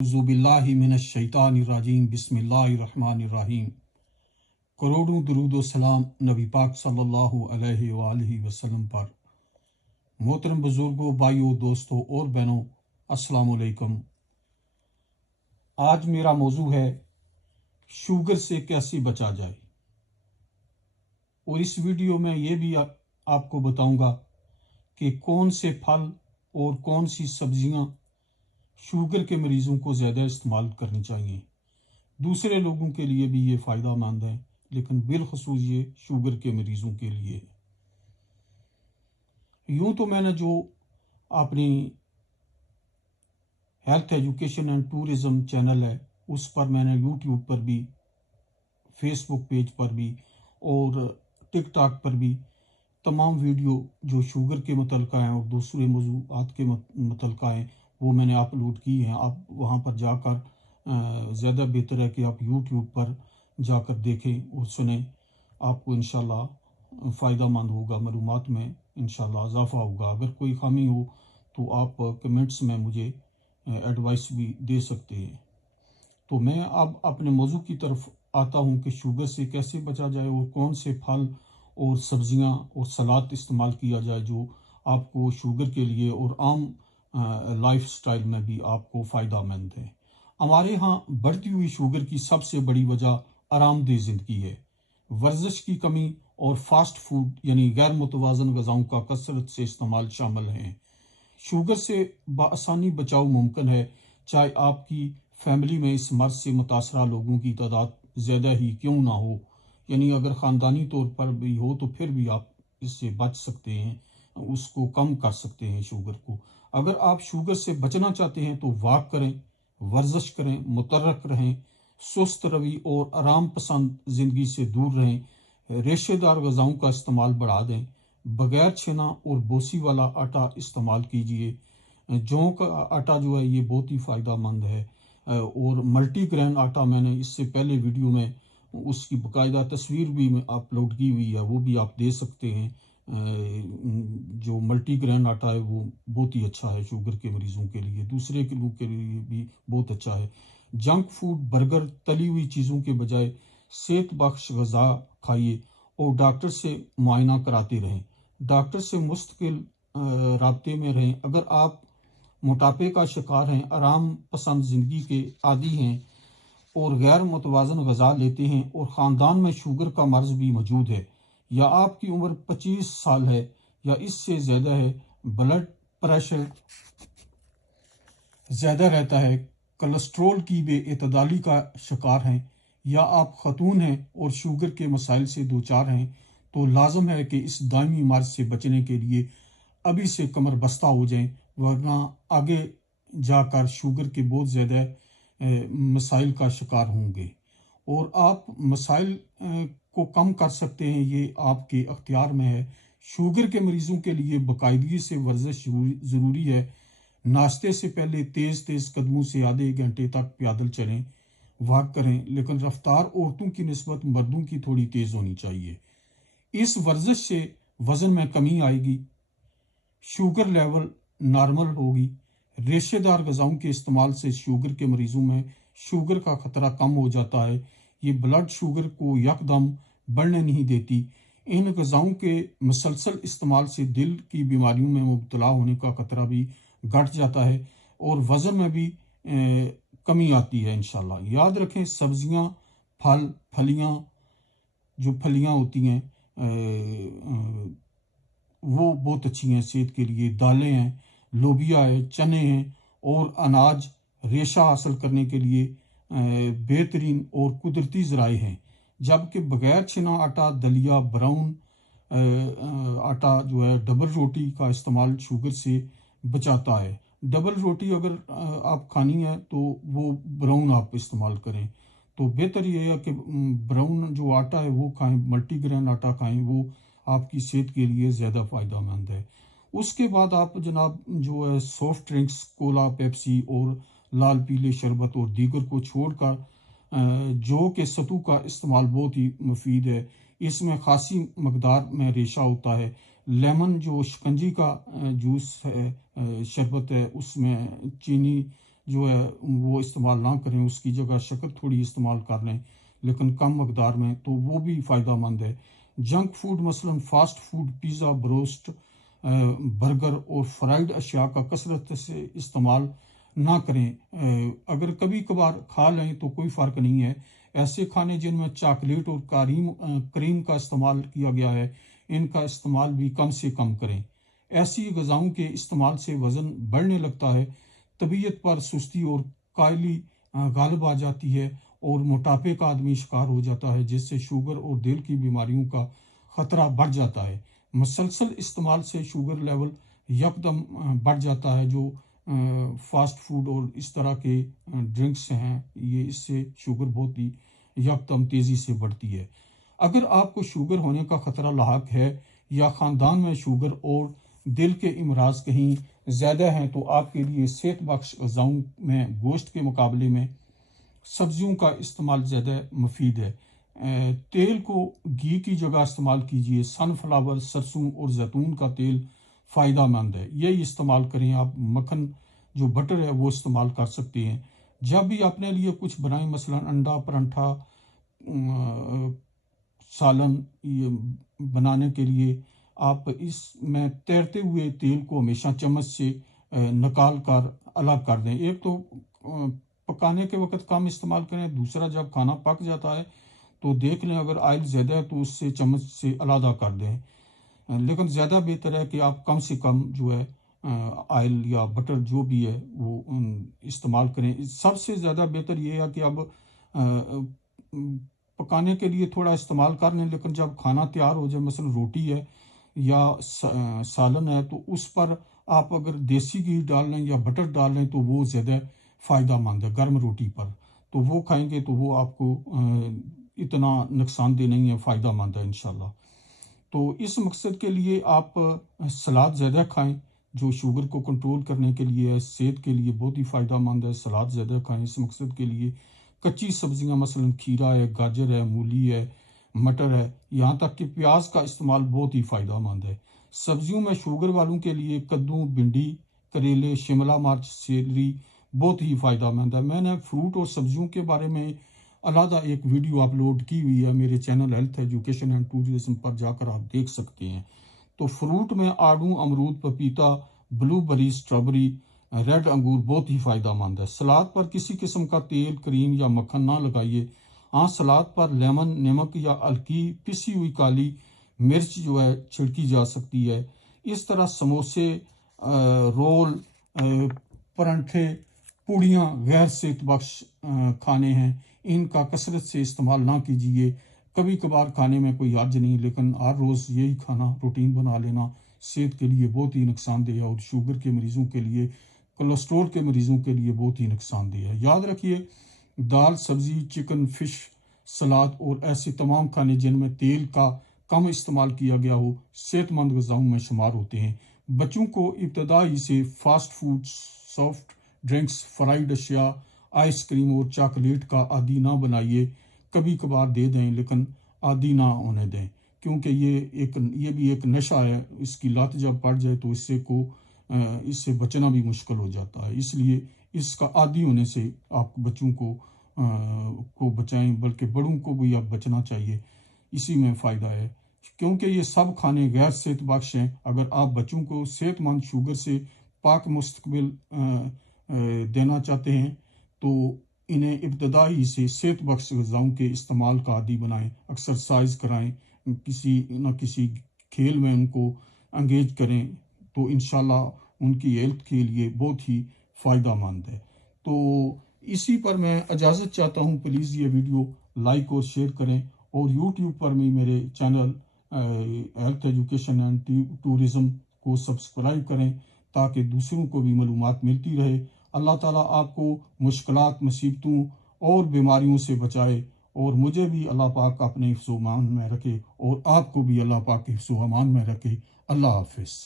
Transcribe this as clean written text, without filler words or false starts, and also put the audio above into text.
اعوذ باللہ من الشیطان الرجیم بسم اللہ الرحمن الرحیم۔ کروڑوں درود و سلام نبی پاک صلی اللہ علیہ وآلہ وسلم پر۔ محترم بزرگوں، بھائیوں، دوستوں اور بہنوں، السلام علیکم۔ آج میرا موضوع ہے شوگر سے کیسے بچا جائے، اور اس ویڈیو میں یہ بھی آپ کو بتاؤں گا کہ کون سے پھل اور کون سی سبزیاں شوگر کے مریضوں کو زیادہ استعمال کرنی چاہیے۔ دوسرے لوگوں کے لیے بھی یہ فائدہ مند ہے، لیکن بالخصوص یہ شوگر کے مریضوں کے لیے۔ یوں تو میں نے جو اپنی health education and tourism channel ہے، اس پر میں نے یوٹیوب پر بھی، فیس بک پیج پر بھی اور ٹک ٹاک پر بھی تمام ویڈیو جو شوگر کے متعلقہ ہیں اور دوسرے موضوعات کے متعلقہ ہیں وہ میں نے اپلوڈ کی ہیں۔ آپ وہاں پر جا کر زیادہ بہتر ہے کہ آپ یوٹیوب پر جا کر دیکھیں اور سنیں، آپ کو انشاءاللہ فائدہ مند ہوگا، معلومات میں انشاءاللہ اضافہ ہوگا۔ اگر کوئی خامی ہو تو آپ کمنٹس میں مجھے ایڈوائس بھی دے سکتے ہیں۔ تو میں اب اپنے موضوع کی طرف آتا ہوں کہ شوگر سے کیسے بچا جائے اور کون سے پھل اور سبزیاں اور سلاد استعمال کیا جائے جو آپ کو شوگر کے لیے اور عام لائف سٹائل میں بھی آپ کو فائدہ مند ہے۔ ہمارے ہاں بڑھتی ہوئی شوگر کی سب سے بڑی وجہ آرام دہ زندگی ہے۔ ورزش کی کمی اور فاسٹ فوڈ یعنی غیر متوازن غذاؤں کا کثرت سے استعمال شامل ہیں۔ شوگر سے بآسانی بچاؤ ممکن ہے، چاہے آپ کی فیملی میں اس مرض سے متاثرہ لوگوں کی تعداد زیادہ ہی کیوں نہ ہو۔ یعنی اگر خاندانی طور پر بھی ہو تو پھر بھی آپ اس سے بچ سکتے ہیں، اس کو کم کر سکتے ہیں شوگر کو۔ اگر آپ شوگر سے بچنا چاہتے ہیں تو واک کریں، ورزش کریں، متحرک رہیں، سست روی اور آرام پسند زندگی سے دور رہیں، ریشے دار غذاؤں کا استعمال بڑھا دیں، بغیر چھنا اور بوسی والا آٹا استعمال کیجیے۔ جوں کا آٹا جو ہے یہ بہت ہی فائدہ مند ہے، اور ملٹی گرین آٹا میں نے اس سے پہلے ویڈیو میں اس کی باقاعدہ تصویر بھی اپلوڈ کی ہوئی ہے، وہ بھی آپ دے سکتے ہیں۔ جو ملٹی گرین آٹا ہے وہ بہت ہی اچھا ہے شوگر کے مریضوں کے لیے، دوسرے کے لوگوں کے لیے بھی بہت اچھا ہے۔ جنک فوڈ، برگر، تلی ہوئی چیزوں کے بجائے صحت بخش غذا کھائیے اور ڈاکٹر سے معائنہ کراتے رہیں۔ ڈاکٹر سے مستقل رابطے میں رہیں۔ اگر آپ موٹاپے کا شکار ہیں، آرام پسند زندگی کے عادی ہیں اور غیر متوازن غذا لیتے ہیں اور خاندان میں شوگر کا مرض بھی موجود ہے، یا آپ کی عمر 25 سال ہے یا اس سے زیادہ ہے، بلڈ پریشر زیادہ رہتا ہے، کولیسٹرول کی بے اعتدالی کا شکار ہیں، یا آپ خاتون ہیں اور شوگر کے مسائل سے دوچار ہیں، تو لازم ہے کہ اس دائمی مرض سے بچنے کے لیے ابھی سے کمر بستہ ہو جائیں، ورنہ آگے جا کر شوگر کے بہت زیادہ مسائل کا شکار ہوں گے۔ اور آپ مسائل کو کم کر سکتے ہیں، یہ آپ کے اختیار میں ہے۔ شوگر کے مریضوں کے لیے باقاعدگی سے ورزش ضروری ہے۔ ناشتے سے پہلے تیز تیز قدموں سے آدھے گھنٹے تک پیدل چلیں، واک کریں، لیکن رفتار عورتوں کی نسبت مردوں کی تھوڑی تیز ہونی چاہیے۔ اس ورزش سے وزن میں کمی آئے گی، شوگر لیول نارمل ہوگی۔ ریشے دار غذاؤں کے استعمال سے شوگر کے مریضوں میں شوگر کا خطرہ کم ہو جاتا ہے۔ یہ بلڈ شوگر کو یکدم بڑھنے نہیں دیتی۔ ان غذاؤں کے مسلسل استعمال سے دل کی بیماریوں میں مبتلا ہونے کا خطرہ بھی گھٹ جاتا ہے اور وزن میں بھی کمی آتی ہے انشاءاللہ۔ یاد رکھیں، سبزیاں، پھل، پھلیاں، جو پھلیاں ہوتی ہیں وہ بہت اچھی ہیں صحت کے لیے۔ دالیں ہیں، لوبیا ہے، چنے ہیں اور اناج ریشہ حاصل کرنے کے لیے بہترین اور قدرتی ذرائع ہیں، جبکہ بغیر چھنا آٹا، دلیا، براؤن آٹا جو ہے، ڈبل روٹی کا استعمال شوگر سے بچاتا ہے۔ ڈبل روٹی اگر آپ کھانی ہے تو وہ براؤن آپ استعمال کریں، تو بہتر یہ ہے کہ براؤن جو آٹا ہے وہ کھائیں، ملٹی گرین آٹا کھائیں، وہ آپ کی صحت کے لیے زیادہ فائدہ مند ہے۔ اس کے بعد آپ جناب جو ہے سافٹ ڈرنکس، کولا، پیپسی اور لال پیلے شربت اور دیگر کو چھوڑ کر جو کہ ستو کا استعمال بہت ہی مفید ہے۔ اس میں خاصی مقدار میں ریشہ ہوتا ہے۔ لیمن جو شکنجی کا جوس ہے، شربت ہے، اس میں چینی جو ہے وہ استعمال نہ کریں، اس کی جگہ شکر تھوڑی استعمال کر لیں لیکن کم مقدار میں، تو وہ بھی فائدہ مند ہے۔ جنک فوڈ مثلا fast food, pizza, broast, burger اور فرائیڈ اشیاء کا کثرت سے استعمال نہ کریں۔ اگر کبھی کبھار کھا لیں تو کوئی فرق نہیں ہے۔ ایسے کھانے جن میں چاکلیٹ اور کریم کا استعمال کیا گیا ہے، ان کا استعمال بھی کم سے کم کریں۔ ایسی غذاؤں کے استعمال سے وزن بڑھنے لگتا ہے، طبیعت پر سستی اور کائلی غالب آ جاتی ہے اور موٹاپے کا آدمی شکار ہو جاتا ہے، جس سے شوگر اور دل کی بیماریوں کا خطرہ بڑھ جاتا ہے۔ مسلسل استعمال سے شوگر لیول یکدم بڑھ جاتا ہے۔ جو فاسٹ فوڈ اور اس طرح کے ڈرنکس ہیں، یہ اس سے شوگر بہت ہی یکدم تیزی سے بڑھتی ہے۔ اگر آپ کو شوگر ہونے کا خطرہ لاحق ہے یا خاندان میں شوگر اور دل کے امراض کہیں زیادہ ہیں، تو آپ کے لیے صحت بخش غذاؤں میں گوشت کے مقابلے میں سبزیوں کا استعمال زیادہ مفید ہے۔ تیل کو گھی کی جگہ استعمال کیجیے۔ سن فلاور، سرسوں اور زیتون کا تیل فائدہ مند ہے، یہی استعمال کریں۔ آپ مکھن جو بٹر ہے وہ استعمال کر سکتے ہیں۔ جب بھی اپنے لیے کچھ بنائیں، مثلا انڈا پراٹھا، سالن، یہ بنانے کے لیے آپ اس میں تیرتے ہوئے تیل کو ہمیشہ چمچ سے نکال کر الگ کر دیں۔ ایک تو پکانے کے وقت کم استعمال کریں، دوسرا جب کھانا پک جاتا ہے تو دیکھ لیں اگر آئل زیادہ ہے تو اس سے چمچ سے علیحدہ کر دیں۔ لیکن زیادہ بہتر ہے کہ آپ کم سے کم جو ہے آئل یا بٹر جو بھی ہے وہ استعمال کریں۔ سب سے زیادہ بہتر یہ ہے کہ اب پکانے کے لیے تھوڑا استعمال کر لیں، لیکن جب کھانا تیار ہو جائے، مثلا روٹی ہے یا سالن ہے، تو اس پر آپ اگر دیسی گھی ڈال لیں یا بٹر ڈال لیں تو وہ زیادہ فائدہ مند ہے۔ گرم روٹی پر تو وہ کھائیں گے تو وہ آپ کو اتنا نقصان دہ نہیں ہے، فائدہ مند ہے انشاءاللہ۔ تو اس مقصد کے لیے آپ سلاد زیادہ کھائیں، جو شوگر کو کنٹرول کرنے کے لیے ہے، صحت کے لیے بہت ہی فائدہ مند ہے۔ سلاد زیادہ کھائیں اس مقصد کے لیے۔ کچی سبزیاں مثلا کھیرا ہے، گاجر ہے، مولی ہے، مٹر ہے، یہاں تک کہ پیاز کا استعمال بہت ہی فائدہ مند ہے۔ سبزیوں میں شوگر والوں کے لیے کدو، بھنڈی، کریلے، شملہ مرچ، سیلری بہت ہی فائدہ مند ہے۔ میں نے فروٹ اور سبزیوں کے بارے میں علیحدہ ایک ویڈیو اپلوڈ کی ہوئی ہے میرے channel health education and tourism پر، جا کر آپ دیکھ سکتے ہیں۔ تو فروٹ میں آڑو، امرود، پپیتا، بلو بیری، اسٹرابری، ریڈ انگور بہت ہی فائدہ مند ہے۔ سلاد پر کسی قسم کا تیل، کریم یا مکھن نہ لگائیے۔ ہاں، سلاد پر لیمن، نمک یا ہلکی پسی ہوئی کالی مرچ جو ہے چھڑکی جا سکتی ہے۔ اس طرح سموسے، رول، پراٹھے، پوڑیاں غیر صحت بخش کھانے ہیں، ان کا کثرت سے استعمال نہ کیجیے۔ کبھی کبھار کھانے میں کوئی حرج نہیں، لیکن ہر روز یہی کھانا روٹین بنا لینا صحت کے لیے بہت ہی نقصان دہ ہے، اور شوگر کے مریضوں کے لیے، کولیسٹرول کے مریضوں کے لیے بہت ہی نقصان دہ ہے۔ یاد رکھیے، دال، سبزی، چکن، فش، سلاد اور ایسے تمام کھانے جن میں تیل کا کم استعمال کیا گیا ہو، صحت مند غذاؤں میں شمار ہوتے ہیں۔ بچوں کو ابتدائی سے fast food, soft drinks, fried اشیاء، آئس کریم اور چاکلیٹ کا عادی نہ بنائیے۔ کبھی کبھار دے دیں لیکن عادی نہ ہونے دیں، کیونکہ یہ بھی ایک نشہ ہے۔ اس کی لت جب پڑ جائے تو اس سے بچنا بھی مشکل ہو جاتا ہے۔ اس لیے اس کا عادی ہونے سے آپ بچوں کو بچائیں، بلکہ بڑوں کو بھی اب بچنا چاہیے، اسی میں فائدہ ہے، کیونکہ یہ سب کھانے غیر صحت بخش ہیں۔ اگر آپ بچوں کو صحت مند، شوگر سے پاک مستقبل دینا چاہتے ہیں تو انہیں ابتدائی سے صحت بخش غذاؤں کے استعمال کا عادی بنائیں، ایکسرسائز کرائیں، کسی نہ کسی کھیل میں ان کو انگیج کریں، تو انشاءاللہ ان کی ہیلتھ کے لیے بہت ہی فائدہ مند ہے۔ تو اسی پر میں اجازت چاہتا ہوں۔ پلیز یہ ویڈیو لائک اور شیئر کریں، اور یوٹیوب پر بھی میرے channel health education and tourism کو سبسکرائب کریں، تاکہ دوسروں کو بھی معلومات ملتی رہے۔ اللہ تعالیٰ آپ کو مشکلات، مصیبتوں اور بیماریوں سے بچائے، اور مجھے بھی اللہ پاک اپنے حفظ و امان میں رکھے، اور آپ کو بھی اللہ پاک کے حفظ و امان میں رکھے۔ اللہ حافظ۔